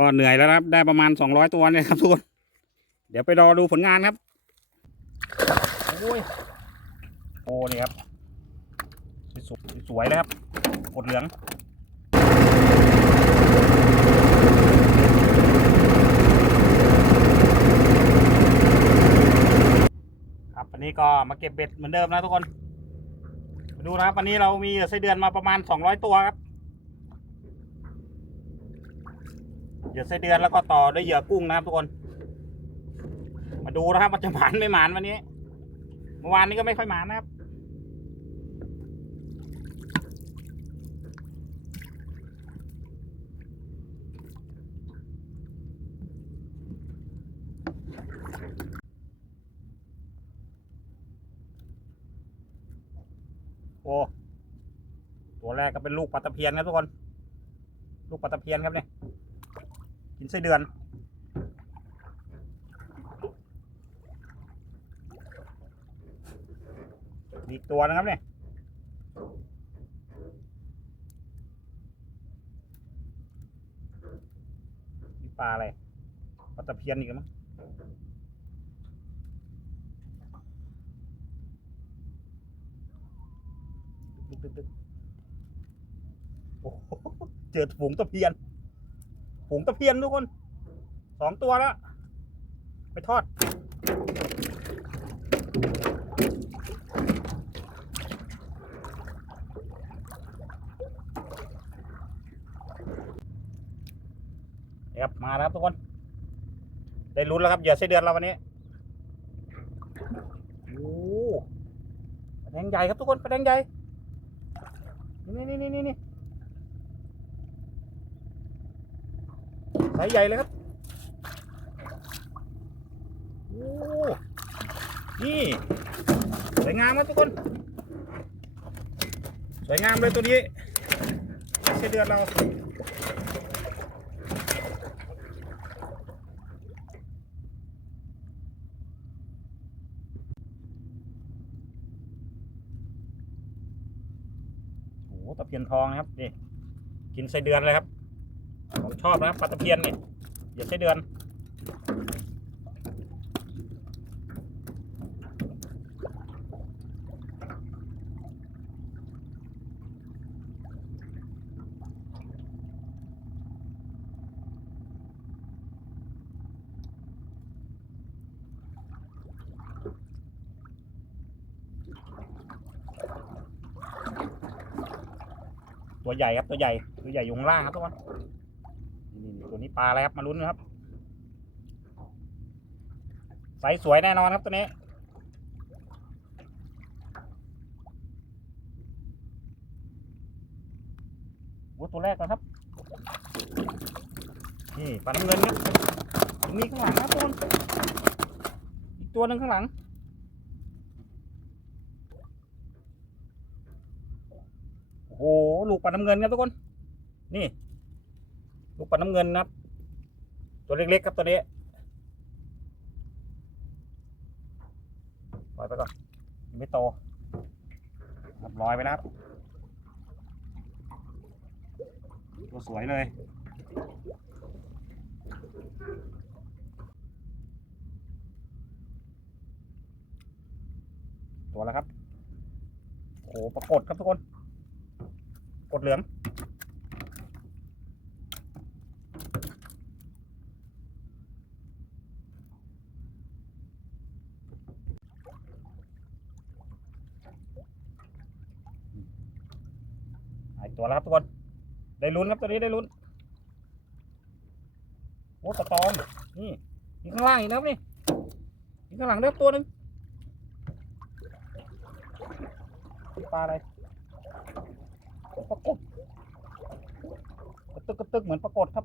ก็เหนื่อยแล้วนะครับ ได้ประมาณสองร้อยตัวเนี่ยครับทุกคน เดี๋ยวไปรอดูผลงานครับ โอ้ยโอ้นี่ครับสวยสวยเลยครับ กดเหลืองครับวันนี้ก็มาเก็บเบ็ดเหมือนเดิมนะทุกคน มาดูนะครับวันนี้เรามีเหยื่อไส้เดือนมาประมาณสองร้อยตัวครับ เห ยื่อไส้เดือนแล้วก็ต่อด้วยเหยื่อกุ้งนะครับทุกคน มาดูนะครับมันจะหมานไม่หมานวันนี้ เมื่อวานนี้ก็ไม่ค่อยหมานนะครับโอ้ตัวแรกก็เป็นลูกปลาตะเพียนครับทุกคน ลูกปลาตะเพียนครับเนี่ย กินไส้เดือน มีอีกตัวนะครับเนี่ยนี่ปลาอะไรปลาตะเพียนอีกมั้งดึกดึกดึกโอ้โหเจอฝูงตะเพียน ฝูงตะเพียนทุกคนสองตัวแล้ว ไปทอด ครับ มาแล้วครับทุกคน ได้ลุ้นแล้วครับ เหยื่อไส้เดือนเราวันนี้โอ้แดงใหญ่ครับทุกคนปลาแดงใหญ่ นี่นี่นี่นี่ นี่ไซใหญ่เลยครับโอ้นี่สวยงามครับทุกคน สวยงามเลยตัวนี้ใช่เดือนเราโอ้ตะเพียนทองนะครับนี่กินไส้เดือนเลยครับ ชอบนะครับปลาตะเพียนเนี่ยอย่าไส้เดือน ตัวใหญ่ครับตัวใหญ่ตัวใหญ่อยู่ข้างล่างครับทุกคน ตัวนี้ปลาอะไรครับมาลุ้นนะครับไซส์สวยแน่นอนครับตัวนี้โอ้ตัวแรกก่อนครับ นี่ปลาน้ำเงินครับตรงนี้ข้างหลังครับทุกคนอีกตัวหนึ่งข้างหลัง โอ้โห ลูกปลาน้ำเงินครับทุกคน นี่ ปลาน้ำเงินนะครับ ตัวเล็กๆครับตัวนี้ปล่อยไปก่อนยังไม่โตครับลอยไปแล้วครับตัวสวยเลยตัวแล้วครับโอ้โหปรากฏครับทุกคน กดเหลือง ตัวแล้วครับทุกคน ได้ลุ้นครับตัวนี้ได้ลุ้นโอ้ตะตอมนี่นี่ข้างล่างอีกนะครับนี่นี่ข้างหลังด้อตัวหนึ่งปลาอะไรปรากฏกระตึกกระตึกเหมือนปรากฏครับ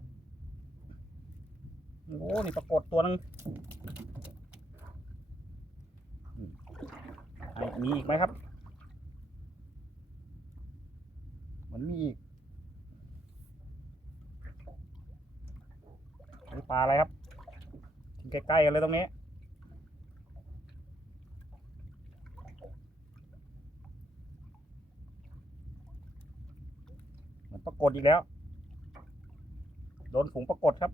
โอ้นี่ปรากฏตัวหนึงมีอีกไหมครับเห มือนมีอีกนี่ปลาอะไรครับทิ้งใกล้ๆกันเลยตรงนี้เหมือนปรากฏอีกแล้ว โดนฝูงปรากฏครับ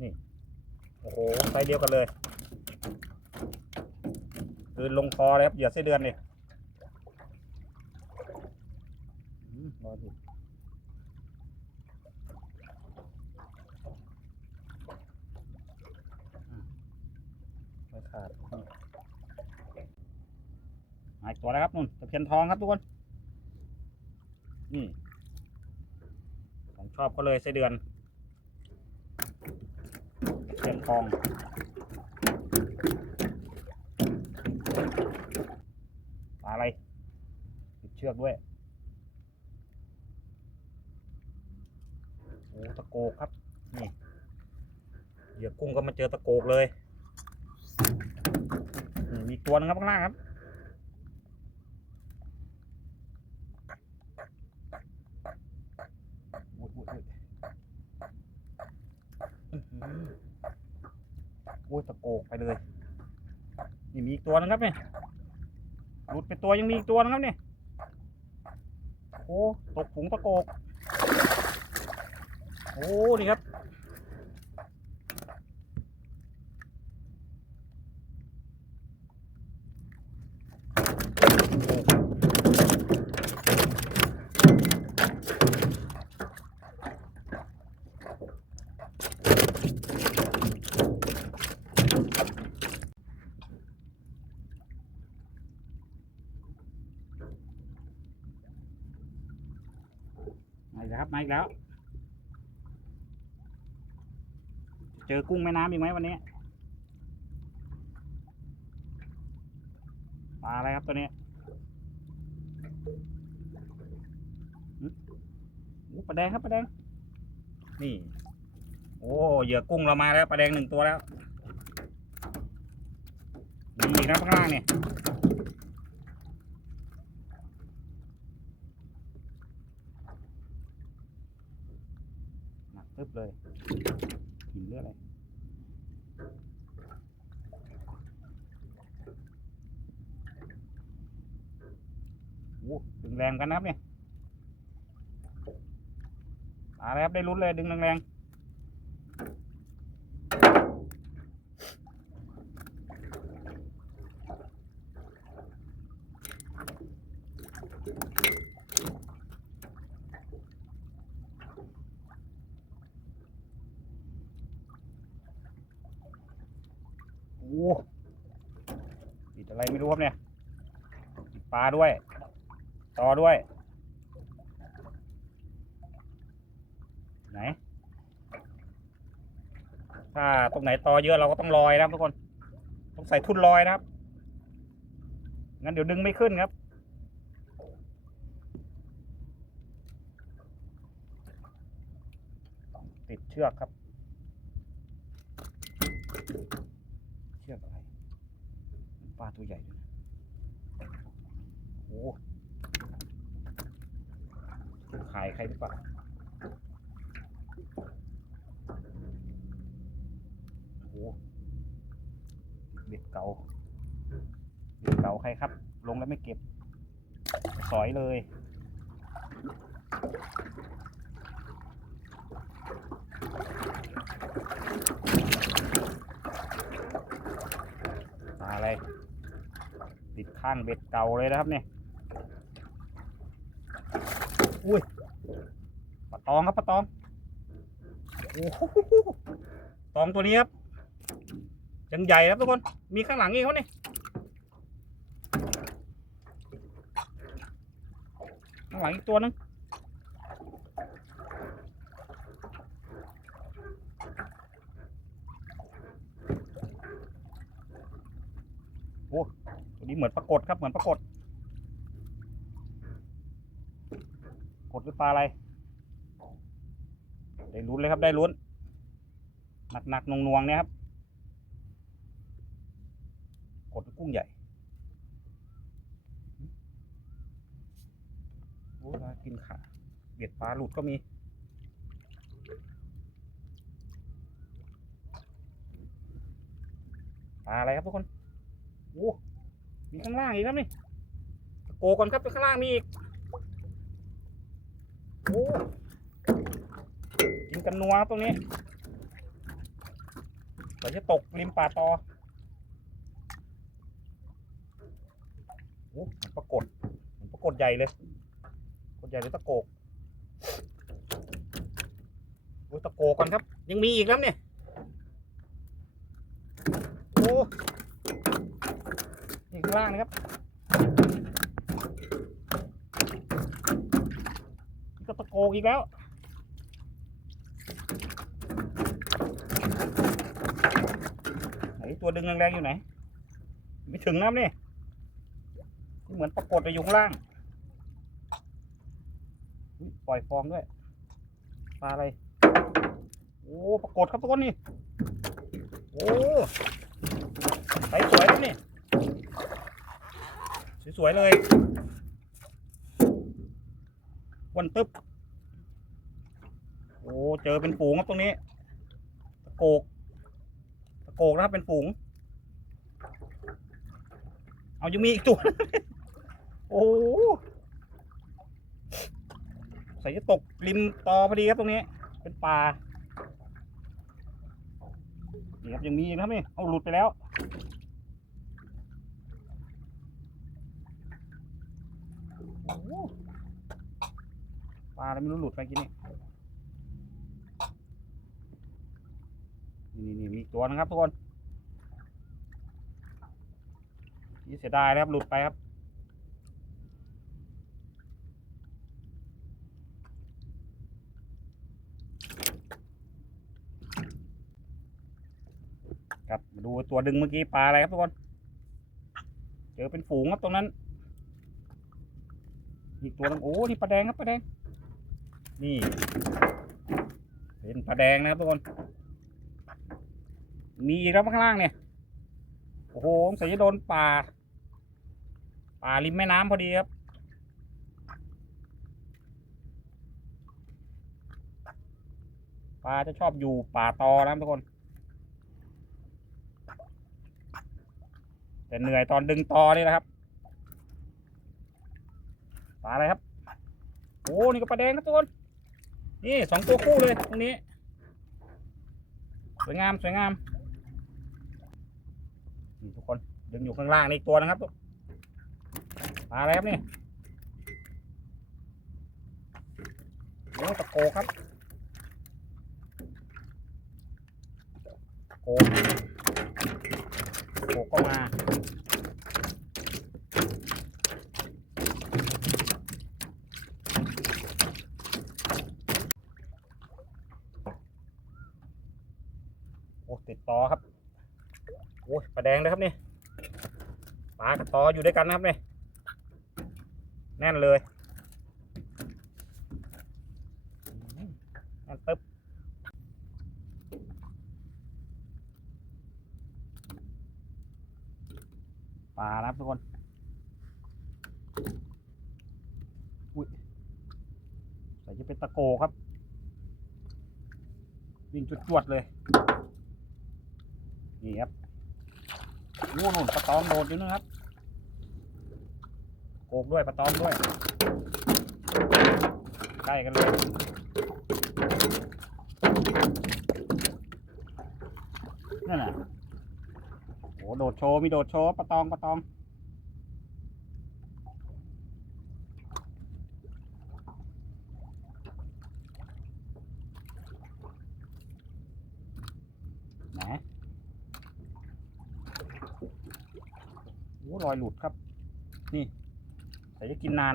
นี่ โอ้โหไซเดียวกันเลย คืนลงคอเลยครับเหยื่อไส้เดือนนี่อืมรอดูไม่ขาดนี่มาอีกตัวแล้วครับนุ่นตะเพียนทองครับทุกคน นี่ของชอบเขาเลยไส้เดือนตะเพียนทอง ปลาอะไรติดเชือกด้วยโอ้ตะโกกครับ นี่เหยื่อกุ้งก็มาเจอตะโกกเลย มีตัวนึงครับข้างล่างครับโอ้ยตะโกกไปเลย นี่มีอีกตัวนึงครับเนี่ยหลุดไปตัวยังมีอีกตัวนะครับเนี่ยโอ้ตกผงตะโกกโอ้นี่ครับ มาอีกแล้วครับมาอีกแล้ว เจอกุ้งแม่น้ำอีกไหมวันนี้ปลาอะไรครับตัวนี้หึโอ้ปลาแดงครับปลาแดง นี่ โอ้เหยื่อกุ้งเรามาแล้วปลาแดงหนึ่งตัวแล้วมีอีกนะข้างล่างเนี่ย ปึ๊บเลยหินเรื่องอะไรโอ้ดึงแรงกันนะครับเนี่ยมาแล้วครับได้ลุ้นเลยดึงแรงๆโอ้ติดอะไรไม่รู้ครับเนี่ยติดปลาด้วย ต่อด้วย ไหน ถ้าตรงไหนตอเยอะเราก็ต้องลอยนะครับทุกคน ต้องใส่ทุ่นลอยนะครับ งั้นเดี๋ยวดึงไม่ขึ้นครับ ติดเชือกครับ เชือกอะไรปลาตัวใหญ่ด้วยโอ้ขายใครหรือเปล่า โอ้โห เบ็ดเก่าเบ็ดเก่าใครครับ ลงแล้วไม่เก็บ สอยเลยมาอะไร ติดข้างเบ็ดเก่าเลยนะครับเนี่ย อุ้ยปลาตองครับปลาตอง โอ้โหตองตัวนี้ครับ ยังใหญ่ครับทุกคน มีข้างหลังอีกเขาเนี่ยข้างหลังอีกตัวหนึงโอ้ตัวนี้เหมือนปรากฏครับ เหมือนปรากฏกดหรือปลาอะไร ได้ลุ้นเลยครับ ได้ลุ้น หนักๆนงนวงๆเนี่ยครับ ดกุ้งใหญ่โอ้ยกินขาเบียดปลาหลุดก็มีปลาอะไรครับทุกคนโอ้มีข้างล่างอีกแล้วนี่โกก่อนครับข้างล่างมีอีกโอ้กินกันนัวตรงนี้เราจะตกริมป่าตอ อ้มันปรากฏมันปรากฏใหญ่เลยปรากฏใหญ่เลยตะโกกโอ้ตะโกก่อนครับ ยังมีอีกแล้วเนี่ยโอ้นี่ข้างล่างนะครับก็ตะโกกอีกแล้วไหนตัวดึงแรงๆอยู่ไหน ไม่ถึงน้ำนี่ เหมือนปรากฏอยู่ข้างล่างปล่อยฟองด้วยปลาอะไร โอ้ปรากฏครับทุกคนนี่ โอ้ใสสวยครับนี่สวยๆเลยวันตึ๊บ โอ้เจอเป็นฝูงครับตรงนี้ ตะโกก ตะโกกนะครับเป็นฝูง เอายังมีอีกตัว โอ้ใส่จะตกริมตอพอดีครับตรงนี้ เป็นป่านี่ครับยังมีอีกนะครับนี่เอาหลุดไปแล้วปลาอะไรไม่รู้หลุดไปกินนี่นี่นี่มีตัวนะครับทุกคนนี่เสียดายนะครับหลุดไปครับ ครับมาดู ตัวดึงเมื่อกี้ปลาอะไรครับทุกคนเจอเป็นฝูงครับตรงนั้นอีกตัวนึงโอ้นี่ปลาแดงครับปลาแดง นี่ เป็นปลาแดงนะครับทุกคน มีอีกครับข้างล่างเนี่ยโอ้โหสงสัยจะโดนป่าป่าริมแม่น้ำพอดีครับปลาจะชอบอยู่ป่าตอนะทุกคน แต่เหนื่อยตอนดึงตอนี่แหละครับปลาอะไรครับ โอ้นี่ก็ปลาแดงครับทุกคนนี่สองตัวคู่เลยตรงนี้ สวยงามสวยงามนี่ทุกคนดึงอยู่ข้างล่างอีกตัวนะครับปลาอะไรครับนี่โอ้ตะโกครับโกโกก็มา โอ้ติดต่อครับโอ้ยปลาแดงเลยครับนี่ปลากับตออยู่ด้วยกันนะครับนี่แน่นเลยอืมแน่นตึ๊บปลานะครับทุกคนอุ้ยใส่จะเป็นตะโกครับ วิ่งจวดๆเลย นี่ครับงูนุ่นปลาตองโดดอยู่นะครับโขกด้วยปลาตองด้วยใกล้กันเลยนั่นแหละโอ้โดดโชว์มีโดดโชว์ปลาตองปลาตอง ไหน โอ้รอยหลุดครับ นี่ แต่จะกินนาน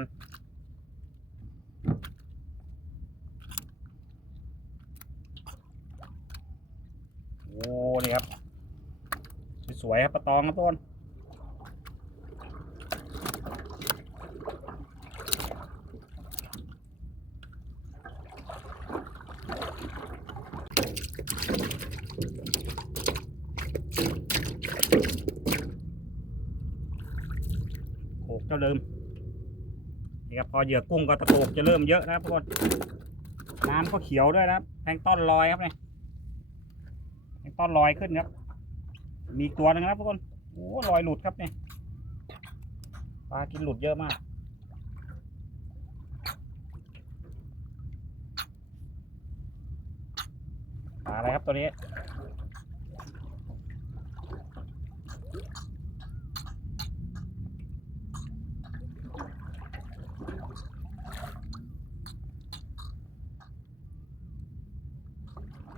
โอ้นี่ครับ สวยๆครับปลาตองครับทุกคน โขกเจ้าเดิมนี่ครับพอเหยื่อกุ้งก็ตะโกกจะเริ่มเยอะนะครับทุกคนน้ำก็เขียวด้วยนะครับแพงต้อนลอยครับเนี่ยแพงต้อนลอยขึ้นครับ มีตัวหนึ่งนะครับทุกคนโอ้ลอยหลุดครับเนี่ยปลากินหลุดเยอะมากนมาอะไรครับตัวนี้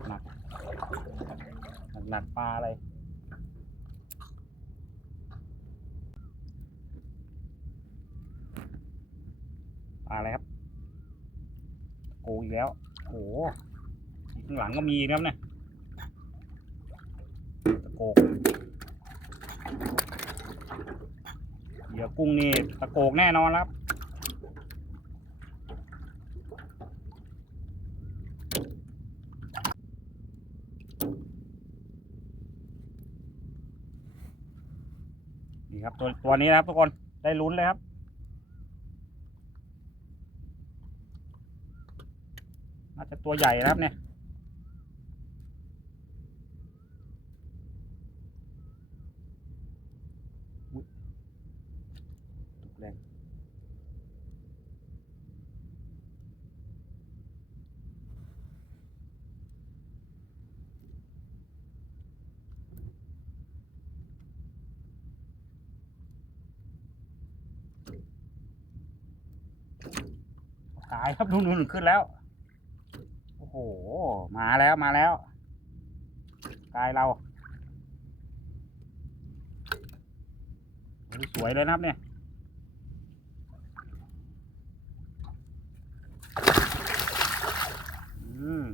หนัก หนักปลาอะไร ปลาอะไรครับ โกอีกแล้วโอ้โห ข้างหลังก็มีนะครับเนี่ยตะโกกเหยื่อกุ้งนี่ตะโกกแน่นอ นี่ครับ ตัวตัวนี้นะครับทุกคนได้ลุ้นเลยครับ น่าจะตัวใหญ่นะครับเนี่ย อุ๊ยตกแรงตาย ครับนู่นๆขึ้นแล้ว โอ้โห มาแล้วมาแล้วกายเราสวยเลยนะครับเนี่ยอืม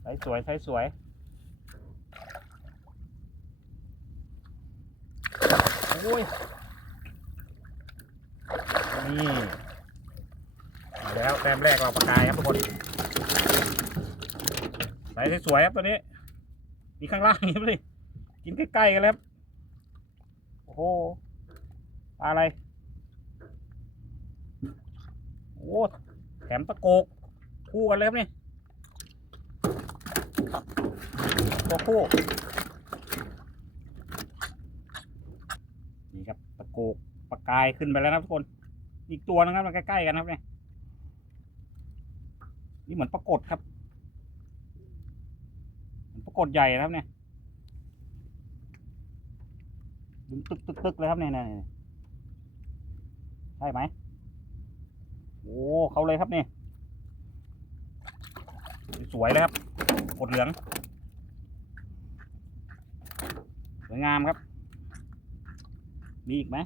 ใช้สวยใช้สวยโอ้ยนี่ แต้มแรกเราประกายครับทุกคนใส่สวยๆครับตัวนี้ มีข้างล่างนี่เลยกินใกล้ๆกันแล้วครับโอ้โหปลาอะไร โอ้แถมตะโกกคู่กันเลยครับนี่ตัวคู่นี่ครับตะโกกปลากายขึ้นไปแล้วนะครับทุกคน อีกตัวนึงครับมันใกล้ๆกันครับเนี่ย นี่เหมือนปรากฏครับปรากฏใหญ่นะครับเนี่ยดึงตึกตึกตึกเลยครับเนี่ยเนี่ยเนี่ยใช่ไหมโอ้เขาเลยครับเนี่ยสวยเลยครับกดเหลืองสวยงามครับ มีอีกไหม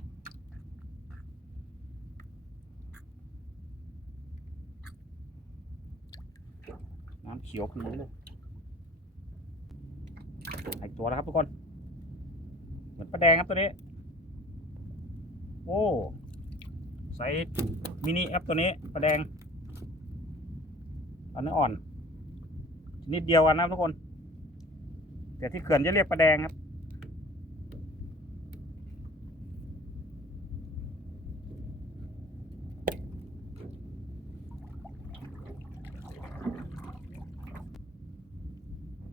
น้ำเขียวขึ้นเลยอีกตัวแล้วครับทุกคน เหมือนปลาแดงครับตัวนี้ โอ้ไซส์มินิแอปตัวนี้ปลาแดงอันนี้อ่อนชนิดเดียวกันนะทุกคน แต่ที่เขื่อนจะเรียกปลาแดงครับ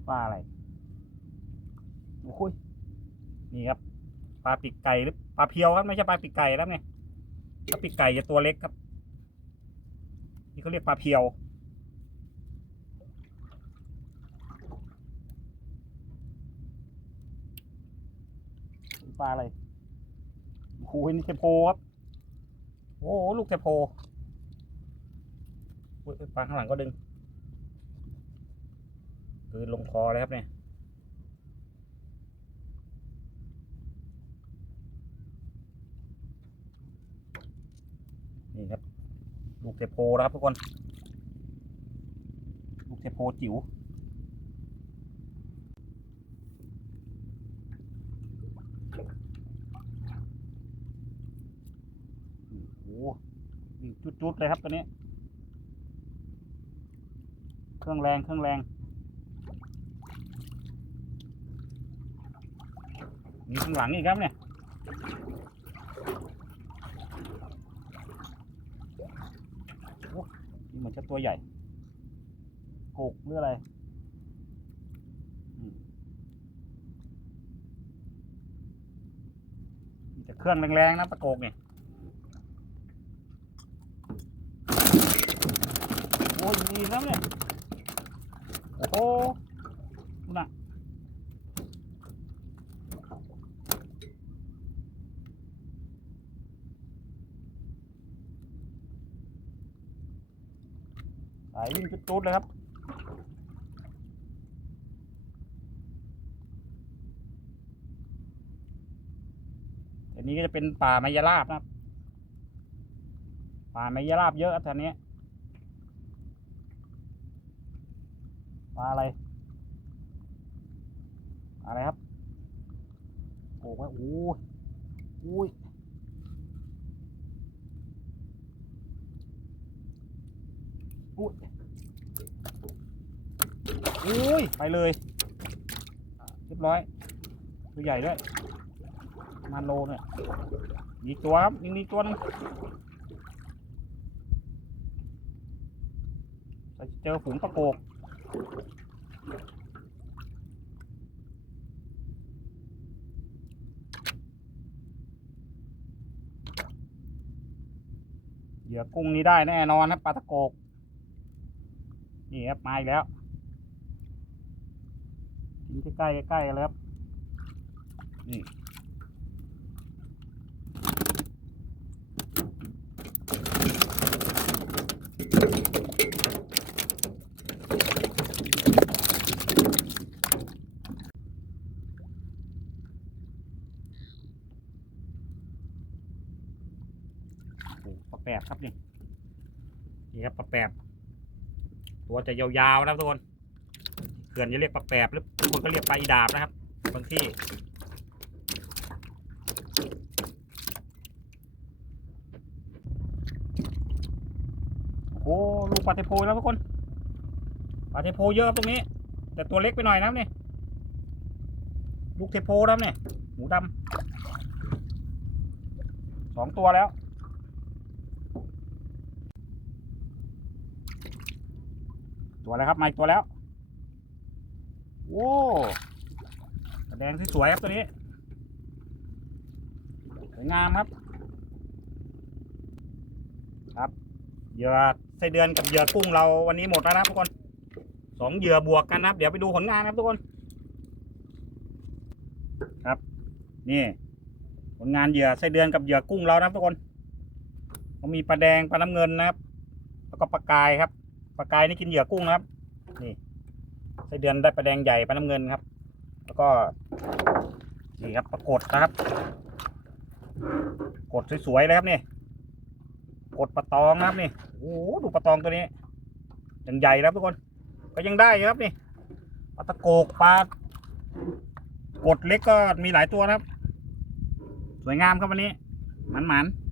ปลาอะไร โอ้ยนี่ครับ ปลาปีกไก่หรือปลาเพียวครับไม่ใช่ปลาปีกไก่แล้วเนี่ยปลาปีกไก่จะตัวเล็กครับ นี่เขาเรียกปลาเพียว ปลาอะไรโอ้โหนี่เทโพครับ โอ้โหลูกเทโพปลาข้างหลังก็ดึงคือลงคอเลยครับเนี่ย นี่ครับ ลูกเทโพนะครับทุกคน ลูกเทโพจิ๋วโอ้โหจุดๆเลยครับตัวนี้ เครื่องแรงเครื่องแรงมีข้างหลังอีกครับเนี่ย นี่เหมือน จะตัวใหญ่โกกหรืออะไรอืมมีแต่เครื่องแรงๆนะตะโกกเนี่ยโอ้ยดีแล้วเนี่ยโอ้หนู่นน่ะ วิ่งจุดๆเลยครับอันนี้ก็จะเป็นป่าไมยราบนะครับป่าไมยราบเยอะครับแถวนี้ปลาอะไรอะไรครับโอ้ยโอ้ยโอ้ยโอ้ย อ้ยไปเลยเรียบร้อยตัวใหญ่ด้วยมาณโลเนี่ยมีตัวครับยังมีตัวนึงเจอฝูงตะโกกเหยื่อกุ้งนี้ได้แน่นอนครับปลาตะโกกนี่ครับมาอีกแล้ว กินใกล้ใกล้ๆกันเลยครับ นี่โอ้โหปลาแปบครับนี่นี่ครับปลาแปบตัวจะยาวๆนะทุกคน ขื่อนจะเรียกปลาแปบหรือบางคนก็เรียกปลาอีดาบนะครับ บางที่ โอ้ลูกปลาเทโพแล้วทุกคนปลาเทโพเยอะครับตรงนี้ แต่ตัวเล็กไปหน่อยนะครับนี่ลูกเทโพนะครับเนี่ยหมูดำสองตัวแล้วตัวแล้วครับมาอีกตัวแล้ว โอ้แดงที่สวยครับตัวนี้ สวยงามครับ ครับ เหยื่อไส้เดือนกับเหยื่อกุ้งเราวันนี้หมดแล้วนะทุกคนสองเหยื่อบวกกันนะครับ เดี๋ยวไปดูผลงานครับทุกคน ครับ นี่ ผลงานเหยื่อไส้เดือนกับเหยื่อกุ้งเรานะครับทุกคนก็มีปลาแดงปลาน้ำเงินนะครับ แล้วก็ปลากายครับปลากายนี่กินเหยื่อกุ้งนะครับ นี่ ไส้เดือนได้ปลาแดงใหญ่ปลาน้ำเงินครับ แล้วก็นี่ครับปลากดนะครับ กดสวยๆเลยครับนี่ กดปลาตองนะครับนี่โอ้ดูปลาตองตัวนี้ยังใหญ่แล้วทุกคน ก็ยังได้ครับนี่ปลาตะโกกปลากดเล็กก็มีหลายตัวครับ สวยงามครับวันนี้หมันๆ